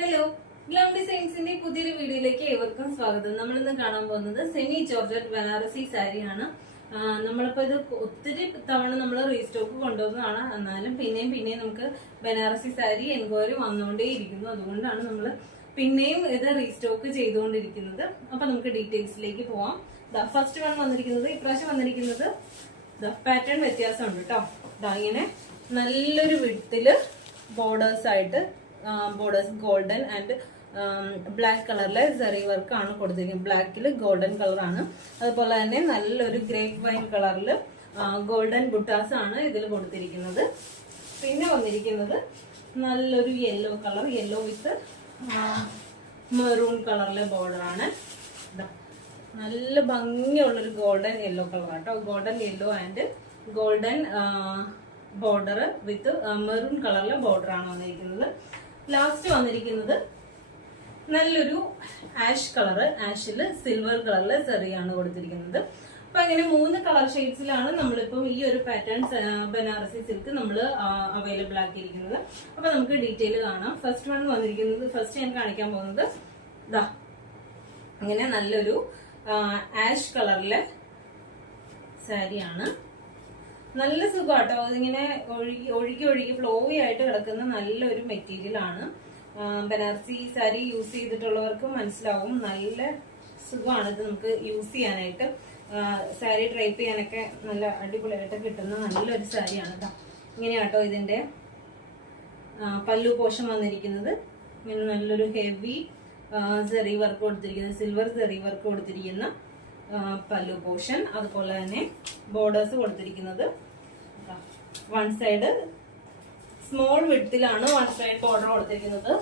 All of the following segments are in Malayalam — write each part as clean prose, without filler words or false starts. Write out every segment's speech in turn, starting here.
ഹലോ, ഗ്ലാം ഡിസൈൻസിന്റെ പുതിയൊരു വീഡിയോയിലേക്ക് ഏവർക്കും സ്വാഗതം. നമ്മളിന്ന് കാണാൻ പോകുന്നത് സെമി ജോർജറ്റ് ബനാറസി സാരിയാണ്. നമ്മളിപ്പോ ഇത് ഒത്തിരി തവണ നമ്മൾ റീസ്റ്റോക്ക് കൊണ്ടുവന്നതാണ്. എന്നാലും പിന്നെയും നമുക്ക് ബനാറസി സാരി എൻക്വയറി വന്നുകൊണ്ടേയിരിക്കുന്നു. അതുകൊണ്ടാണ് നമ്മൾ പിന്നെയും ഇത് റീസ്റ്റോക്ക് ചെയ്തുകൊണ്ടിരിക്കുന്നത്. അപ്പൊ നമുക്ക് ഡീറ്റെയിൽസിലേക്ക് പോവാം. ഫസ്റ്റ് വൺ വന്നിരിക്കുന്നത്, ഇപ്രാവശ്യം വന്നിരിക്കുന്നത് പാറ്റേൺ വ്യത്യാസമുണ്ട് കേട്ടോ. ഇങ്ങനെ നല്ലൊരു വിഡ്ത്തില് ബോർഡേഴ്സ് ആയിട്ട് ബോർഡേഴ്സ് ഗോൾഡൻ ആൻഡ് ബ്ലാക്ക് കളറിലെ സെറി വർക്ക് ആണ് കൊടുത്തിരിക്കുന്നത്. ബ്ലാക്കിൽ ഗോൾഡൻ കളറാണ്. അതുപോലെ തന്നെ നല്ലൊരു ഗ്രേപ്പ് വൈൻ കളറിൽ ഗോൾഡൻ ബുട്ടാസ് ആണ് ഇതിൽ കൊടുത്തിരിക്കുന്നത്. പിന്നെ വന്നിരിക്കുന്നത് നല്ലൊരു യെല്ലോ കളർ, യെല്ലോ വിത്ത് മെറൂൺ കളറിലെ ബോർഡർ ആണ്. നല്ല ഭംഗിയുള്ളൊരു ഗോൾഡൻ യെല്ലോ കളർ ആട്ടോ. Golden yellow and golden border with maroon കളറിലെ ബോർഡർ ആണ് വന്നിരിക്കുന്നത്. ലാസ്റ്റ് വന്നിരിക്കുന്നത് നല്ലൊരു ആഷ് കളറ്, ആഷില് സിൽവർ കളറിലെ സെറിയാണ് കൊടുത്തിരിക്കുന്നത്. അപ്പൊ അങ്ങനെ 3 കളർ ഷെയ്ഡ്സിലാണ് നമ്മളിപ്പം ഈ ഒരു പാറ്റേൺ ബനാറസി സിൽക്ക് നമ്മൾ അവൈലബിൾ ആക്കിയിരിക്കുന്നത്. അപ്പൊ നമുക്ക് ഡീറ്റെയിൽ കാണാം. ഫസ്റ്റ് വൺ വന്നിരിക്കുന്നത്, ഫസ്റ്റ് ഞാൻ കാണിക്കാൻ പോകുന്നത് അങ്ങനെ നല്ലൊരു ആഷ് കളറിലെ സാരിയാണ്. നല്ല സുഖമാട്ടോ. അതിങ്ങനെ ഒഴുകി ഫ്ലോയി ആയിട്ട് കിടക്കുന്ന നല്ലൊരു മെറ്റീരിയൽ ആണ്. ബനാറസി സാരി യൂസ് ചെയ്തിട്ടുള്ളവർക്ക് മനസ്സിലാവും. നല്ല സുഖമാണ് ഇത് നമുക്ക് യൂസ് ചെയ്യാനായിട്ട്. സാരി ഡ്രൈപ്പ് ചെയ്യാനൊക്കെ നല്ല അടിപൊളിയായിട്ട് കിട്ടുന്ന നല്ലൊരു സാരിയാണ് കേട്ടോ. ഇങ്ങനെയാട്ടോ ഇതിന്റെ പല്ലു പോർഷൻ വന്നിരിക്കുന്നത്. ഇങ്ങനെ നല്ലൊരു ഹെവി സെറി വർക്ക് കൊടുത്തിരിക്കുന്ന, സിൽവർ സെറി വർക്ക് കൊടുത്തിരിക്കുന്ന പല്ലു പോർഷൻ. അതുപോലെ തന്നെ ബോർഡേഴ്സ് കൊടുത്തിരിക്കുന്നത് വൺ സൈഡ് സ്മോൾ വിഡ്ത്തിലാണ് വൺ സൈഡ് ബോർഡർ കൊടുത്തിരിക്കുന്നത്.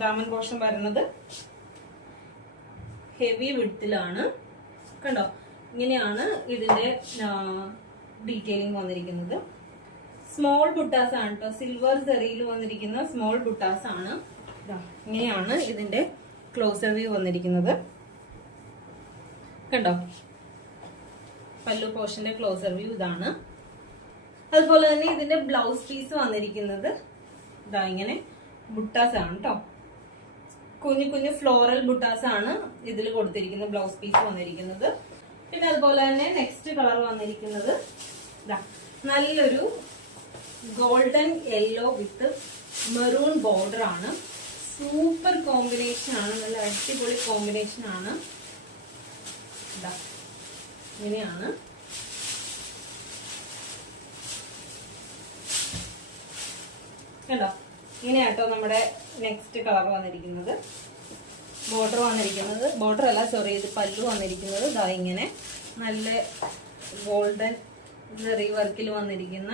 ദാമൻ പോർഷൻ വരുന്നത് ഹെവി വിഡ്ത്തിലാണ്. കണ്ടോ, ഇങ്ങനെയാണ് ഇതിന്റെ ഡീറ്റെയിലിംഗ് വന്നിരിക്കുന്നത്. സ്മോൾ ബുട്ടാസ് ആണ് കേട്ടോ. സിൽവർ സെറിയിൽ വന്നിരിക്കുന്ന സ്മോൾ ബുട്ടാസ് ആണ്. ഇങ്ങനെയാണ് ഇതിന്റെ ക്ലോസർ വ്യൂ വന്നിരിക്കുന്നത്. കണ്ടോ, പല്ലു പോർഷന്റെ ക്ലോസർ വ്യൂ ഇതാണ്. അതുപോലെ തന്നെ ഇതിന്റെ ബ്ലൗസ് പീസ് വന്നിരിക്കുന്നത് ഇങ്ങനെ ബുട്ടാസ് ആണ് കേട്ടോ. കുഞ്ഞു ഫ്ലോറൽ ബുട്ടാസ് ആണ് ഇതിൽ കൊടുത്തിരിക്കുന്നത്. ബ്ലൗസ് പീസ് വന്നിരിക്കുന്നത്. പിന്നെ അതുപോലെ തന്നെ നെക്സ്റ്റ് കളർ വന്നിരിക്കുന്നത് നല്ലൊരു ഗോൾഡൻ യെല്ലോ വിത്ത് മെറൂൺ ബോർഡർ ആണ്. സൂപ്പർ കോമ്പിനേഷൻ ആണ്, നല്ല അടിപൊളി കോമ്പിനേഷൻ ആണ്. ഇങ്ങനെയാണ് കേട്ടോ. ഇങ്ങനെയാട്ടോ നമ്മുടെ നെക്സ്റ്റ് കളർ വന്നിരിക്കുന്നത്. ബോർഡർ അല്ല, സോറി, ഇത് പല്ലു വന്നിരിക്കുന്നത് ഇങ്ങനെ നല്ല ഗോൾഡൻ സെറി വർക്കിൽ വന്നിരിക്കുന്ന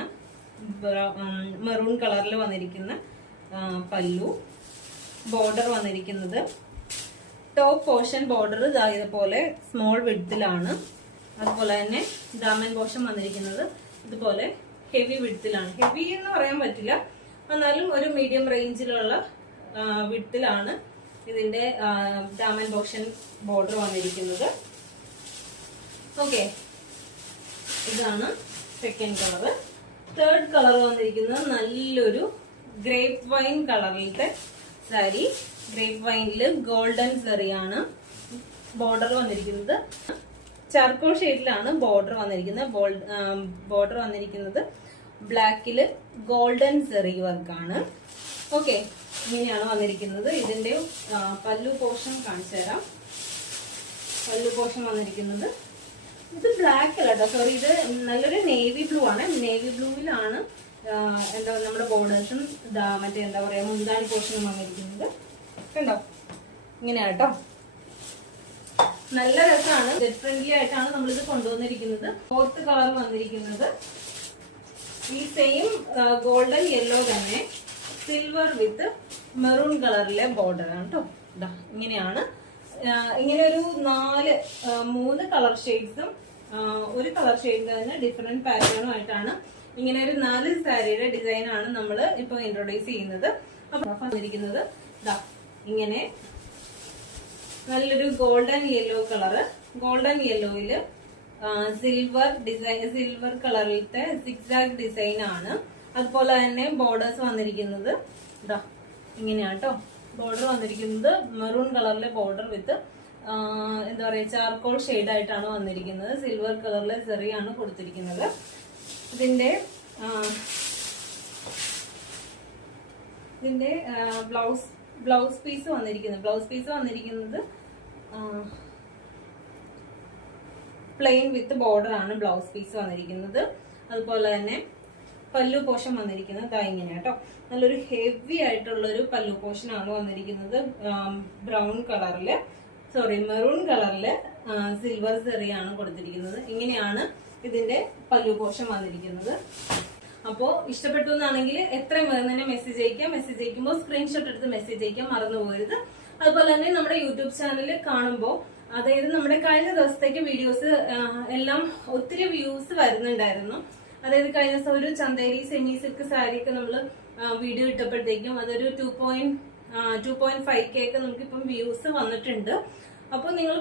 മെറൂൺ കളറിൽ വന്നിരിക്കുന്ന പല്ലു. ബോർഡർ വന്നിരിക്കുന്നത് ടോപ്പ് പോർഷൻ ബോർഡർ ഇതുപോലെ സ്മോൾ വിഡ്ത്തിലാണ്. അതുപോലെ തന്നെ ദാമൻ പോർഷൻ വന്നിരിക്കുന്നത് ഇതുപോലെ ഹെവി വിഡ്ത്തിലാണ്. ഹെവി എന്ന് പറയാൻ പറ്റില്ല, എന്നാലും ഒരു മീഡിയം റേഞ്ചിലുള്ള വിഡ്ത്തിലാണ് ഇതിന്റെ ദാമൻ പോർഷൻ ബോർഡർ വന്നിരിക്കുന്നത്. ഓക്കെ, ഇതാണ് സെക്കൻഡ് കളർ. തേർഡ് കളർ വന്നിരിക്കുന്നത് നല്ലൊരു ഗ്രേപ്പ് വൈൻ കളറിലത്തെ സാരി. ഗ്രേപ്പ് വൈനില് ഗോൾഡൻ സെറിയാണ് ബോർഡർ വന്നിരിക്കുന്നത്. ചാർക്കോൾ ഷെയ്ഡിലാണ് ബോർഡർ വന്നിരിക്കുന്നത്. ബോർഡർ വന്നിരിക്കുന്നത് ബ്ലാക്കില് ഗോൾഡൻ സെറി വർക്കാണ്. ഓക്കെ, ഇങ്ങനെയാണ് വന്നിരിക്കുന്നത്. ഇതിന്റെ പല്ലു പോർഷൻ കാണിച്ചു തരാം. പല്ലു പോർഷൻ വന്നിരിക്കുന്നത് ഇത് ബ്ലാക്ക് അല്ല കേട്ടോ, സോറി, ഇത് നല്ലൊരു നേവി ബ്ലൂ ആണ്. നേവി ബ്ലൂവിലാണ് നമ്മുടെ ബോർഡേഴ്സും എന്താ പറയാ മുന്താണി പോർഷനും വന്നിരിക്കുന്നത്. കണ്ടോ, ഇങ്ങനെയാട്ടോ. നല്ല രസമാണ്. ജെറ്റ് ഫ്രണ്ട്ലി ആയിട്ടാണ് നമ്മളിത് കൊണ്ടുവന്നിരിക്കുന്നത്. ഫോർത്ത് കളർ വന്നിരിക്കുന്നത് ഈ സെയിം ഗോൾഡൻ യെല്ലോ തന്നെ സിൽവർ വിത്ത് മെറൂൺ കളറിലെ ബോർഡർ ആണ് കേട്ടോ. ഇങ്ങനെയാണ്. ഇങ്ങനെ ഒരു 3 കളർ ഷെയ്ഡ്സും ഒരു കളർ ഷെയ്ഡിൽ തന്നെ ഡിഫറെന്റ് പാറ്റേണും ആയിട്ടാണ് ഇങ്ങനെ ഒരു 4 സാരിയുടെ ഡിസൈൻ ആണ് നമ്മൾ ഇപ്പൊ ഇൻട്രൊഡ്യൂസ് ചെയ്യുന്നത്. അപ്പൊ വന്നിരിക്കുന്നത് ഇങ്ങനെ നല്ലൊരു ഗോൾഡൻ യെല്ലോ കളറ്. ഗോൾഡൻ യെല്ലോയില് സിൽവർ കളറിലത്തെ സിക്സാഗ് ഡിസൈൻ ആണ്. അതുപോലെ തന്നെ ബോർഡേഴ്സ് വന്നിരിക്കുന്നത് ഇങ്ങനെയാണ് കേട്ടോ ബോർഡർ വന്നിരിക്കുന്നത്. മെറൂൺ കളറിലെ ബോർഡർ വിത്ത് എന്താ പറയുക ചാർക്കോൾ ഷെയ്ഡ് ആയിട്ടാണ് വന്നിരിക്കുന്നത്. സിൽവർ കളറിലെ സെറിയാണ് കൊടുത്തിരിക്കുന്നത്. ഇതിന്റെ ബ്ലൗസ് പീസ് വന്നിരിക്കുന്നത് പ്ലെയിൻ വിത്ത് ബോർഡർ ആണ് ബ്ലൗസ് പീസ് വന്നിരിക്കുന്നത്. അതുപോലെ തന്നെ പല്ലു പോർഷൻ വന്നിരിക്കുന്നത് ഇങ്ങനെ കേട്ടോ. നല്ലൊരു ഹെവി ആയിട്ടുള്ള ഒരു പല്ലു പോർഷൻ ആണ് വന്നിരിക്കുന്നത്. മെറൂൺ കളറില് സിൽവർ സെറിയാണ് കൊടുത്തിരിക്കുന്നത്. ഇങ്ങനെയാണ് ഇതിന്റെ പല്ലു പോർഷൻ വന്നിരിക്കുന്നത്. അപ്പോ ഇഷ്ടപ്പെട്ടു എന്നാണെങ്കിൽ എത്രയും വേഗം തന്നെ മെസ്സേജ് അയക്കാം. മെസ്സേജ് അയക്കുമ്പോൾ സ്ക്രീൻഷോട്ട് എടുത്ത് മെസ്സേജ് അയക്കാൻ മറന്നു പോകരുത്. അതുപോലെ തന്നെ നമ്മുടെ യൂട്യൂബ് ചാനൽ കാണുമ്പോൾ, അതായത് നമ്മുടെ കഴിഞ്ഞ ദിവസത്തേക്ക് വീഡിയോസ് എല്ലാം ഒത്തിരി വ്യൂസ് വരുന്നുണ്ടായിരുന്നു. അതായത് കഴിഞ്ഞ ദിവസം ഒരു ചന്തേരി സെമി സിൽക്ക് സാരി ഒക്കെ നമ്മൾ വീഡിയോ ഇട്ടപ്പോഴത്തേക്കും അതൊരു 2.5K ഒക്കെ നമുക്കിപ്പം വ്യൂസ് വന്നിട്ടുണ്ട്. അപ്പോൾ നിങ്ങൾ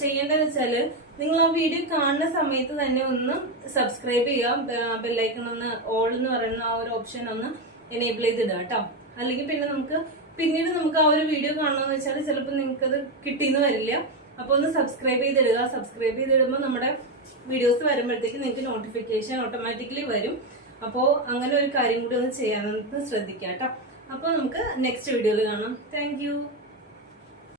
ചെയ്യേണ്ടതെന്ന് വെച്ചാല് നിങ്ങൾ ആ വീഡിയോ കാണുന്ന സമയത്ത് തന്നെ ഒന്ന് സബ്സ്ക്രൈബ് ചെയ്യാം. ബെല്ലൈക്കൺ ഒന്ന് ഓൾ എന്ന് പറയുന്ന ആ ഒരു ഓപ്ഷൻ ഒന്ന് എനേബിൾ ചെയ്തിടുക കേട്ടോ. അല്ലെങ്കിൽ പിന്നെ പിന്നീട് നമുക്ക് ആ ഒരു വീഡിയോ കാണണമെന്ന് വെച്ചാൽ ചിലപ്പോൾ നിങ്ങൾക്കത് കിട്ടിയെന്ന് വരില്ല. അപ്പൊ ഒന്ന് സബ്സ്ക്രൈബ് ചെയ്തിടുക. സബ്സ്ക്രൈബ് ചെയ്തിടുമ്പോൾ നമ്മുടെ വീഡിയോസ് വരുമ്പോഴത്തേക്ക് നിങ്ങൾക്ക് നോട്ടിഫിക്കേഷൻ ഓട്ടോമാറ്റിക്കലി വരും. അപ്പോൾ അങ്ങനെ ഒരു കാര്യം കൂടി ഒന്ന് ചെയ്യാനൊന്ന് ശ്രദ്ധിക്കാം കേട്ടോ. അപ്പോൾ നമുക്ക് നെക്സ്റ്റ് വീഡിയോയിൽ കാണാം. താങ്ക്